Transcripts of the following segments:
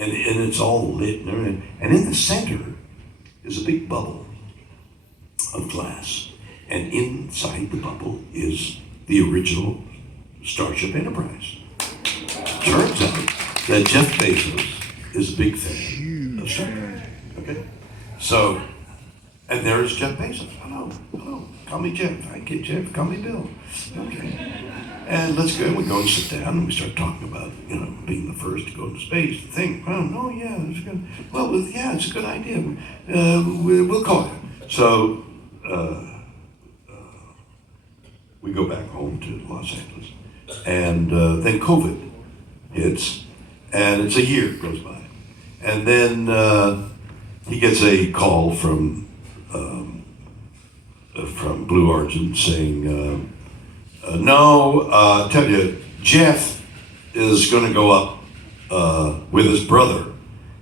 and it's all lit and everything. And in the center is a big bubble of glass. And inside the bubble is the original Starship Enterprise. Turns out that Jeff Bezos is a big fan of Star Trek. Okay? So, and there's Jeff Bezos. Hello. Call me Jeff. I get Jeff. Call me Bill. Okay. And let's go. We go and sit down and we start talking about, being the first to go into space. The thing. Oh, no, yeah, it's good. Well, yeah, it's a good idea. We'll call you. So, we go back home to Los Angeles. And then COVID hits. And it's a year goes by. And then he gets a call from Blue Origin saying, tell you, Jeff is going to go up with his brother.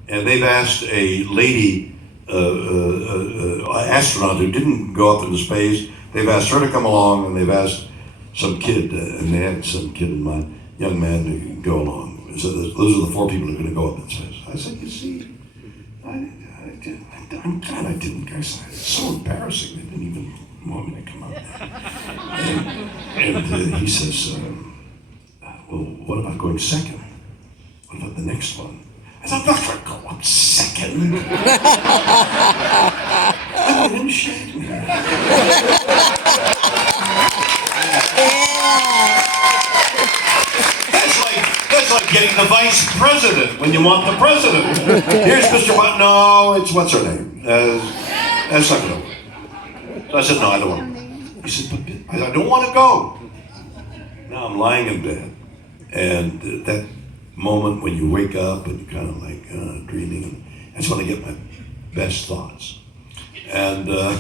And they've asked a lady, astronaut who didn't go up into space, they've asked her to come along, and they've asked some kid, and they had some kid in mind, young man, to go along. So those are the 4 people who are going to go up in space. I said, you see, I'm glad I didn't. Guys, it's so embarrassing. They didn't even want me to come up. And he says, well, what about going second? What about the next one? I said, I'm not going to go up second. I didn't shake me. That's like getting the vice president when you want the president. Here's Mr. No, it's what's her name? That's not going to work. So I said, no, I don't want to go. He said, but I don't want to go. Now I'm lying in bed, and that moment when you wake up and you're kind of like dreaming, that's when I get my best thoughts. And I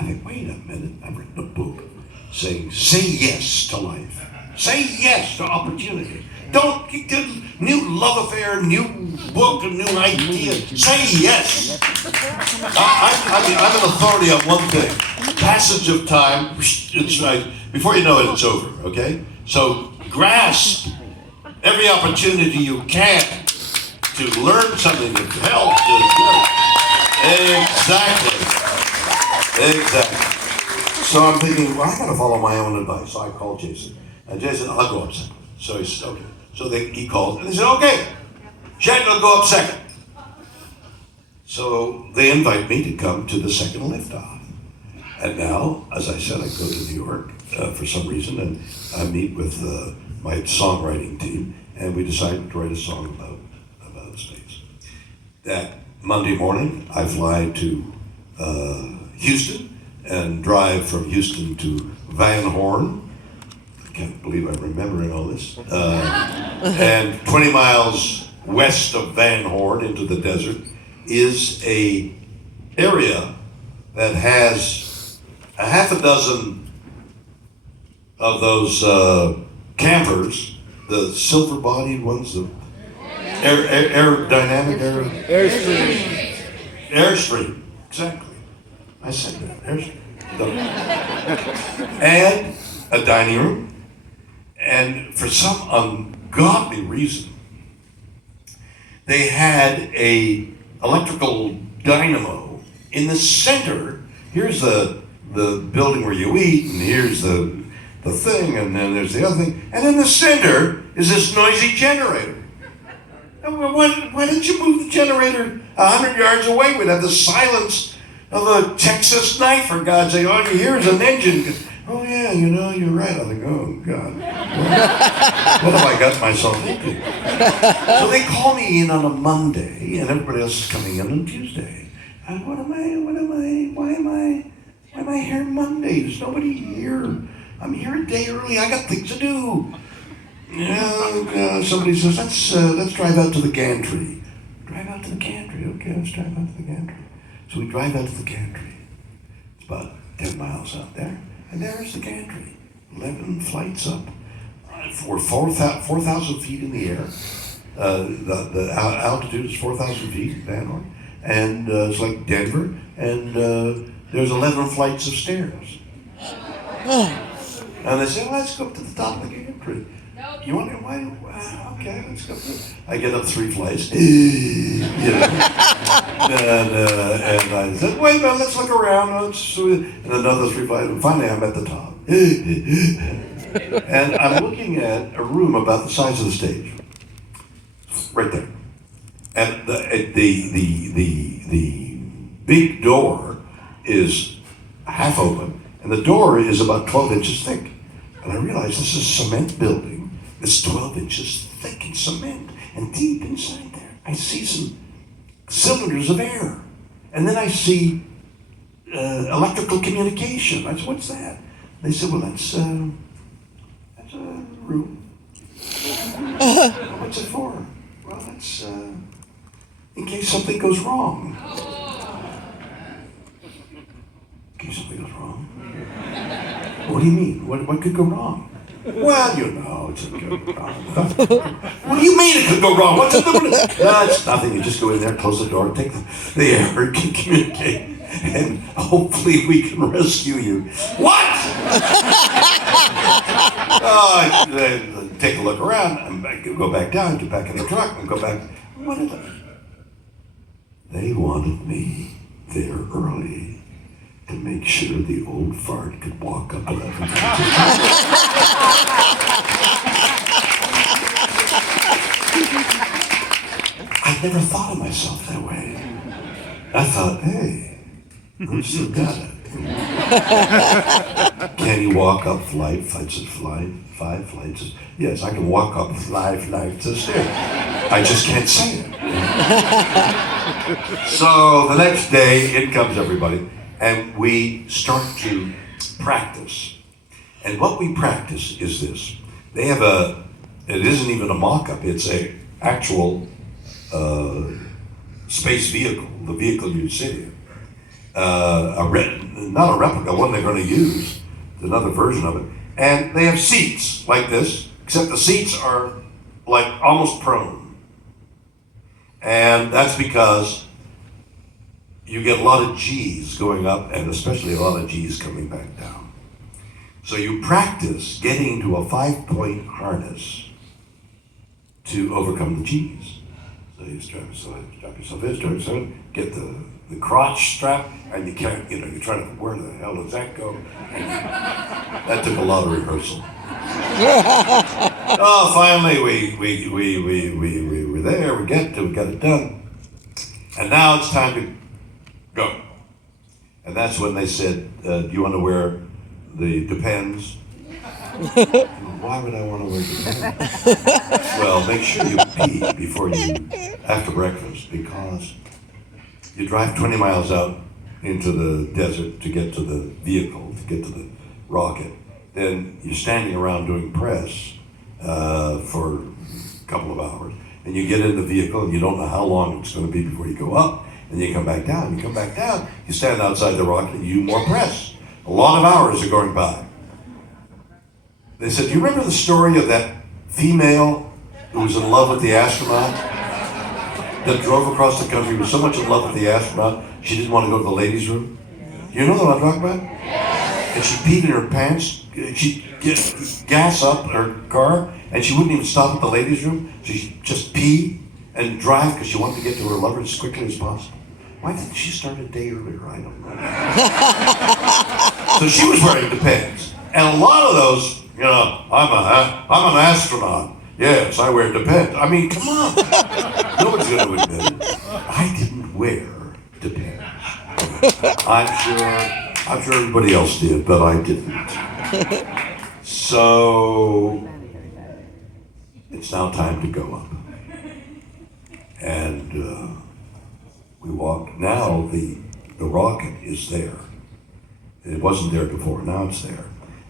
think, wait a minute, I've written a book saying, say yes to life. Say yes to opportunity. Don't get a new love affair, new book, a new idea. Say yes. I'm an authority on one thing. Passage of time, it's right. Before you know it, it's over, okay? So grasp every opportunity you can to learn something, to help, Exactly. So I'm thinking, well, I gotta follow my own advice. So I called Jason. And Jason, I'll go up second. So he said, okay. So he called, and they said, okay, Shatner will go up second. So they invite me to come to the second liftoff. And now, as I said, I go to New York for some reason, and I meet with my songwriting team, and we decided to write a song about space. That Monday morning, I fly to Houston and drive from Houston to Van Horn. I can't believe I'm remembering all this. And 20 miles west of Van Horn into the desert is a area that has a half a dozen of those campers, the silver-bodied ones, the Airstream, exactly. I said that, Airstream. And a dining room. And for some ungodly reason, they had a electrical dynamo in the center. Here's the building where you eat, and here's the thing, and then there's the other thing. And in the center is this noisy generator. Why didn't you move the generator 100 yards away? We'd have the silence of a Texas knife, for God's sake. All you hear is an engine. Oh yeah, you're right. I think, oh God, what have I got myself into? So they call me in on a Monday, and everybody else is coming in on Tuesday. And why am I here Monday? There's nobody here. I'm here a day early. I got things to do. Somebody says, let's drive out to the gantry. Drive out to the gantry. Okay, let's drive out to the gantry. So we drive out to the gantry. It's about 10 miles out there. And there's the gantry. 11 flights up. For 4,000 feet in the air. The altitude is 4,000 feet in Van Horn. And it's like Denver. And there's 11 flights of stairs. And they say, let's go up to the top of the gantry. Nope. You want to, okay, let's go through. I get up 3 flights, you know, and I said, wait a minute, let's look around. And another 3 flights, and finally I'm at the top. And I'm looking at a room about the size of the stage, right there. And the big door is half open, and the door is about 12 inches thick. And I realized this is a cement building. It's 12 inches thick in cement, and deep inside there, I see some cylinders of air. And then I see electrical communication. I said, what's that? They said, well, that's a room. What's it for? Well, that's in case something goes wrong. In case something goes wrong? What do you mean? What could go wrong? Well, you know, it's going to go wrong. What do you mean it could go wrong? What's it doing? No, it's nothing. You just go in there, close the door, take the air, and communicate, and hopefully we can rescue you. What? Take a look around, and go back down, get back in the truck, and go back. What did they wanted me there early to make sure the old fart could walk up 11 times. I never thought of myself that way. I thought, hey, who's still got it? Can you walk up 5 flights of 5 flights? Yes, I can walk up 5 flights of stairs. I just can't say it. So the next day, in comes everybody, and we start to practice. And what we practice is this. They have it isn't even a mock-up, it's a actual space vehicle, the vehicle you sit in. Not a replica, one they're going to use, another version of it. And they have seats like this, except the seats are like almost prone. And that's because you get a lot of G's going up and especially a lot of G's coming back down. So you practice getting into a 5-point harness to overcome the G's. So you strap yourself in, get the crotch strap, and you can't, you're trying to, where the hell does that go? And that took a lot of rehearsal. Oh, finally we were there, we got it done. And now it's time to go. And that's when they said, do you want to wear the Depends? Why would I want to wear Depends? Well, make sure you pee after breakfast, because you drive 20 miles out into the desert to get to the vehicle, to get to the rocket. Then you're standing around doing press for a couple of hours. And you get in the vehicle and you don't know how long it's going to be before you go up. And you come back down. You come back down, you stand outside the rocket and you do more press. A lot of hours are going by. They said, do you remember the story of that female who was in love with the astronaut? That drove across the country, was so much in love with the astronaut, she didn't want to go to the ladies' room? You know what I'm talking about? And she peed in her pants. She'd get gas up her car, and she wouldn't even stop at the ladies' room. So she'd just pee and drive because she wanted to get to her lover as quickly as possible. Why didn't she start a day earlier? I don't know. So she was wearing Depends. And a lot of those, I'm an astronaut. Yes, I wear Depends. I mean, come on. Nobody's going to admit it. I didn't wear Depends. I'm sure everybody else did, but I didn't. So it's now time to go up. And we walked. Now the rocket is there. It wasn't there before, now it's there.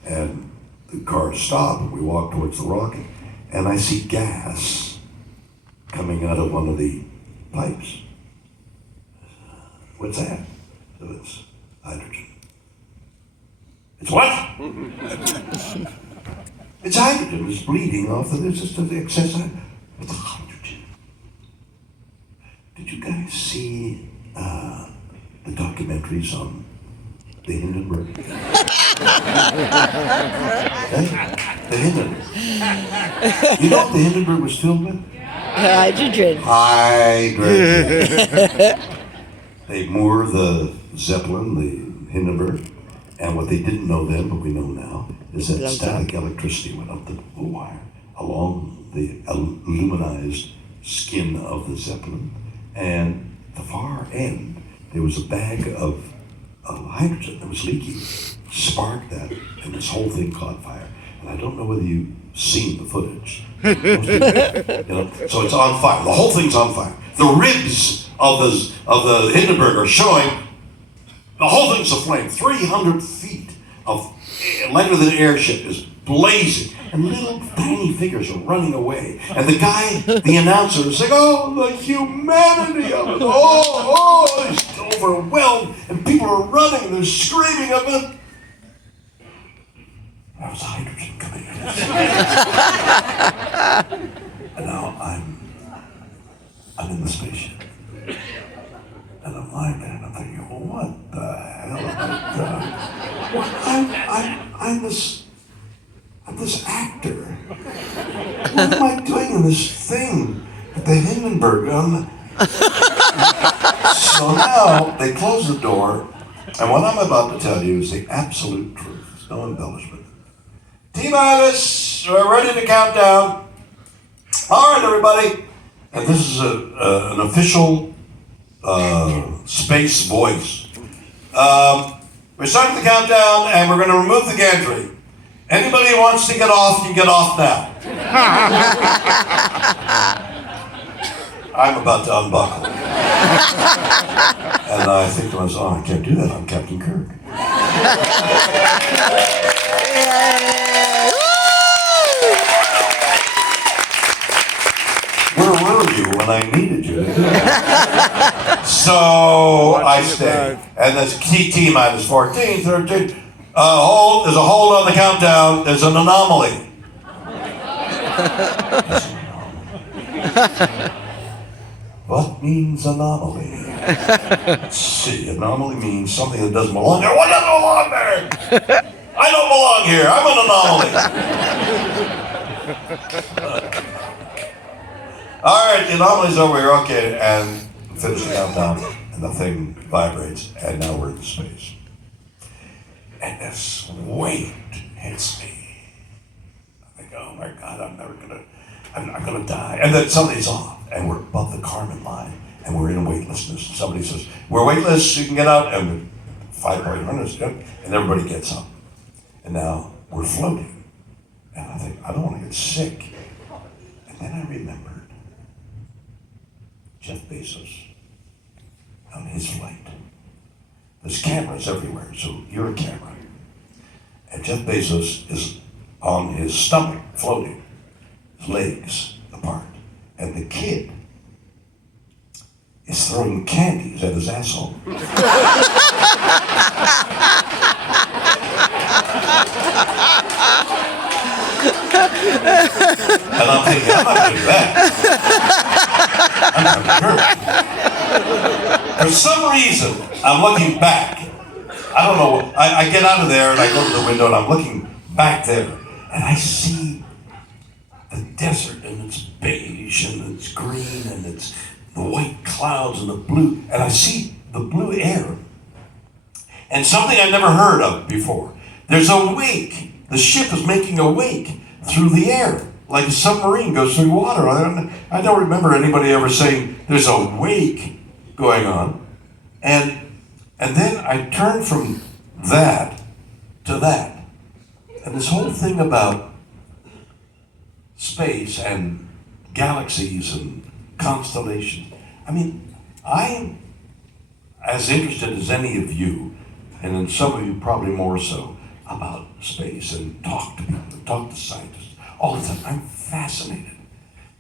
And the car stopped and we walked towards the rocket. And I see gas coming out of one of the pipes. What's that? So it's hydrogen. It's what? It's hydrogen. It's bleeding off the, it's just the excess hydrogen. It's hydrogen. Did you guys see the documentaries on the Hindenburg? The Hindenburg. You know what the Hindenburg was filled with? Hydrogen. Hydrogen. They moor the Zeppelin, the Hindenburg, and what they didn't know then, but we know now, is that static electricity went up the wire along the aluminized skin of the Zeppelin, and the far end, there was a bag of hydrogen that was leaking, sparked that, and this whole thing caught fire. And I don't know whether you've seen the footage. Most people, so it's on fire. The whole thing's on fire. The ribs of the Hindenburg are showing. The whole thing's aflame. 300 feet of lighter than an airship is blazing, and little tiny figures are running away. And the guy, the announcer, is saying, "Oh, the humanity of it! Oh, he's overwhelmed, and people are running, and they're screaming of it." That was hydrogen coming in. And now I'm in the spaceship, and I'm lying there, and I'm thinking, "Well, what the hell am I doing? I'm this actor. What am I doing in this thing at the Hindenburg?" So now they close the door, and what I'm about to tell you is the absolute truth. There's no embellishment. T-minus, we're ready to count down. All right, everybody. And this is an official space voice. We're starting the countdown, and we're going to remove the gantry. Anybody who wants to get off, can get off now. I'm about to unbuckle. And I think to myself, "Oh, I can't do that. I'm Captain Kirk." Where were you when I needed you? So I stayed. And there's T-minus 14, 13. There's a hold on the countdown. There's an anomaly. What means anomaly? Let's see, anomaly means something that doesn't belong there. What doesn't belong there? I don't belong here. I'm an anomaly. All right, the anomaly's over here. Okay, and finish the countdown, and the thing vibrates, and now we're in space. And this weight hits me. I think, oh my God, I'm not gonna die. And then somebody's off, and we're above the Kármán line, and we're in weightlessness. And somebody says, "We're weightless, you can get out," and we're 5.1, and everybody gets up. And now we're floating. And I think, I don't want to get sick. And then I remembered Jeff Bezos on his flight. There's cameras everywhere, so you're a camera. And Jeff Bezos is on his stomach, floating, his legs apart. And the kid is throwing candies at his asshole. And I'm thinking, I'm not going to do that. I'm not going to hurt. For some reason, I'm looking back. I don't know. I get out of there and I go to the window and I'm looking back there. And I see the desert and it's beige and it's green and it's the white clouds and the blue. And I see the blue air. And something I've never heard of before. There's a wake. The ship is making a wake through the air, like a submarine goes through water. I don't remember anybody ever saying there's a wake going on. And then I turn from that to that. And this whole thing about space and galaxies and constellations. I mean, I'm as interested as any of you, and then some of you probably more so, about space and talk to people, talk to scientists all the time. I'm fascinated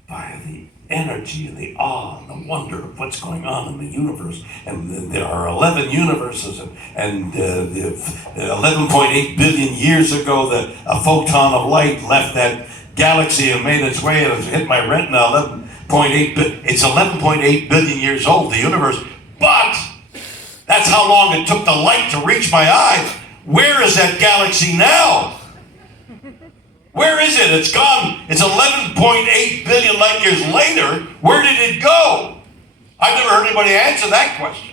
by the energy and the awe and the wonder of what's going on in the universe. And there are 11 universes, and 11.8 billion years ago, a photon of light left that galaxy and made its way and it's hit my retina. It's 11.8 billion years old, the universe. But that's how long it took the light to reach my eye. Where is that galaxy now? Where is it? It's gone. It's 11.8 billion light years later. Where did it go? I've never heard anybody answer that question.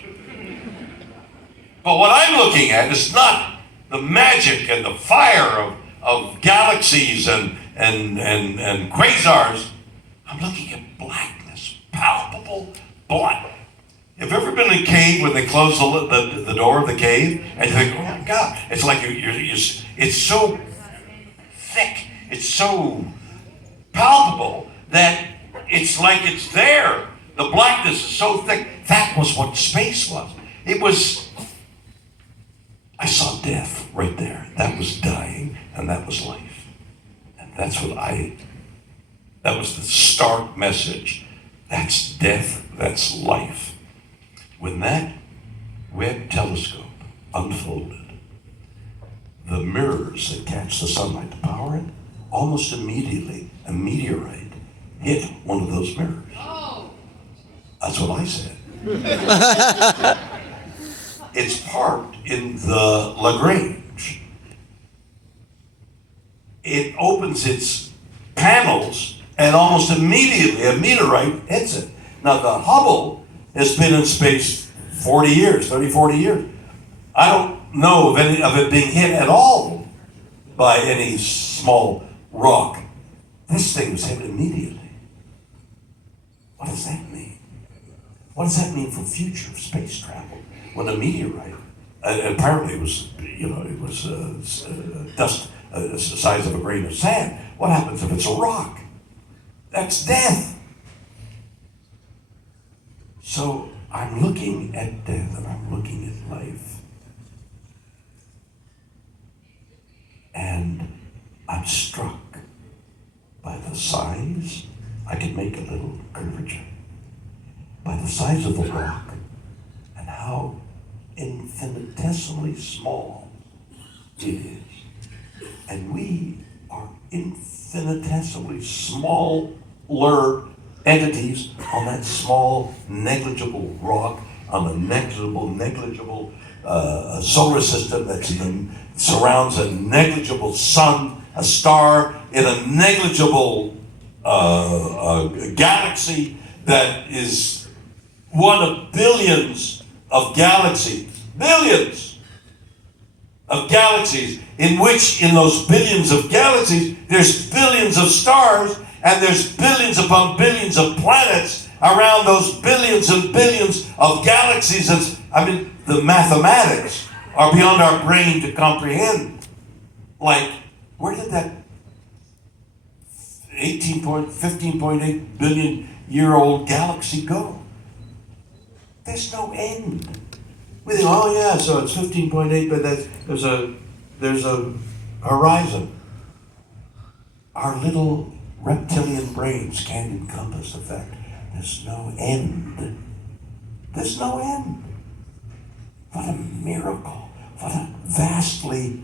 But what I'm looking at is not the magic and the fire of galaxies and quasars. I'm looking at blackness, palpable black. Have you ever been in a cave when they close the door of the cave and you think, oh my God, it's like it's so thick, it's so palpable that it's like it's there. The blackness is so thick. That was what space was. It was, I saw death right there. That was dying and that was life. And that was the stark message. That's death, that's life. When that Webb telescope unfolded, the mirrors that catch the sunlight to power it, almost immediately, a meteorite hit one of those mirrors. Oh. That's what I said. It's parked in the Lagrange. It opens its panels and almost immediately a meteorite hits it. Now the Hubble has been in space 40 years, 30, 40 years. I don't know of any of it being hit at all by any small rock. This thing was hit immediately. What does that mean? What does that mean for future space travel? When a meteorite, apparently it was, dust the size of a grain of sand. What happens if it's a rock? That's death. So I'm looking at death and I'm looking at life. And I'm struck by the size. I can make a little curvature. By the size of the rock and how infinitesimally small it is. And we are infinitesimally smaller entities on that small, negligible rock, on a negligible solar system surrounds a negligible sun, a star in a negligible galaxy that is one of billions of galaxies, in which in those billions of galaxies, there's billions of stars and there's billions upon billions of planets around those billions and billions of galaxies. The mathematics are beyond our brain to comprehend. Like, where did that 15.8 billion year old galaxy go? There's no end. We think, oh yeah, so it's 15.8, but there's a horizon. Our little reptilian brains can't encompass the fact there's no end. There's no end. What a miracle. What a vastly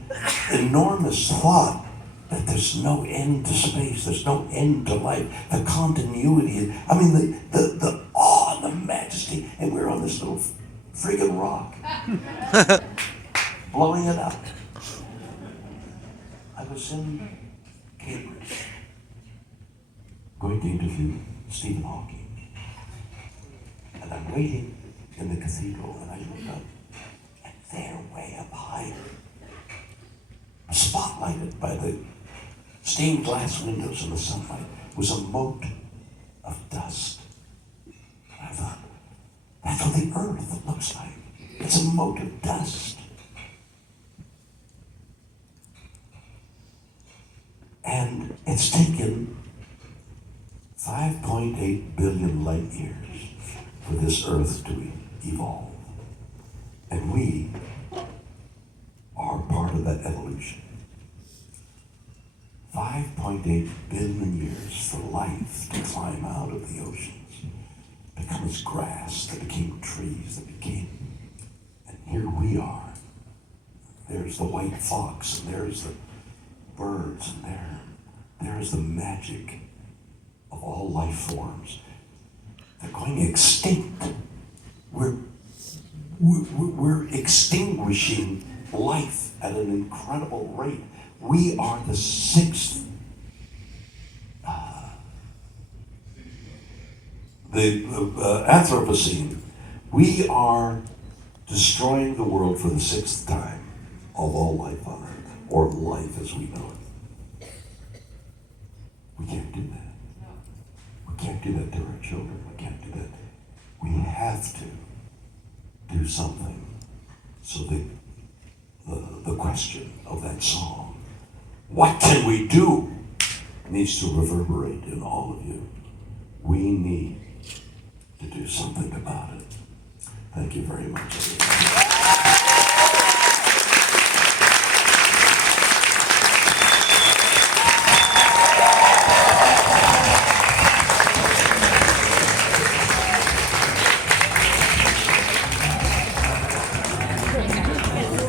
enormous thought that there's no end to space. There's no end to life. The continuity. The awe and the majesty. And we're on this little friggin' rock. Blowing it up. I was in Cambridge going to interview Stephen Hawking. And I'm waiting in the cathedral and I look up and they're way up high, spotlighted by the stained glass windows in the sunlight, was a mote of dust. And I thought, that's what the earth looks like. It's a mote of dust. And it's taken 5.8 billion light years for this earth to evolve. And we are part of that evolution. 5.8 billion years for life to climb out of the oceans, become as grass, that became trees, that became, and here we are. There's the white fox, and there's the birds, and there's the magic of all life forms. They're going extinct. We're extinguishing life at an incredible rate. We are the 6th the Anthropocene. We are destroying the world for the sixth time of all life on Earth, or life as we know it. We can't do that. We can't do that to our children. We can't do that. We have to do something. So the question of that song, what can we do, needs to reverberate in all of you. We need to do something about it. Thank you very much, everybody.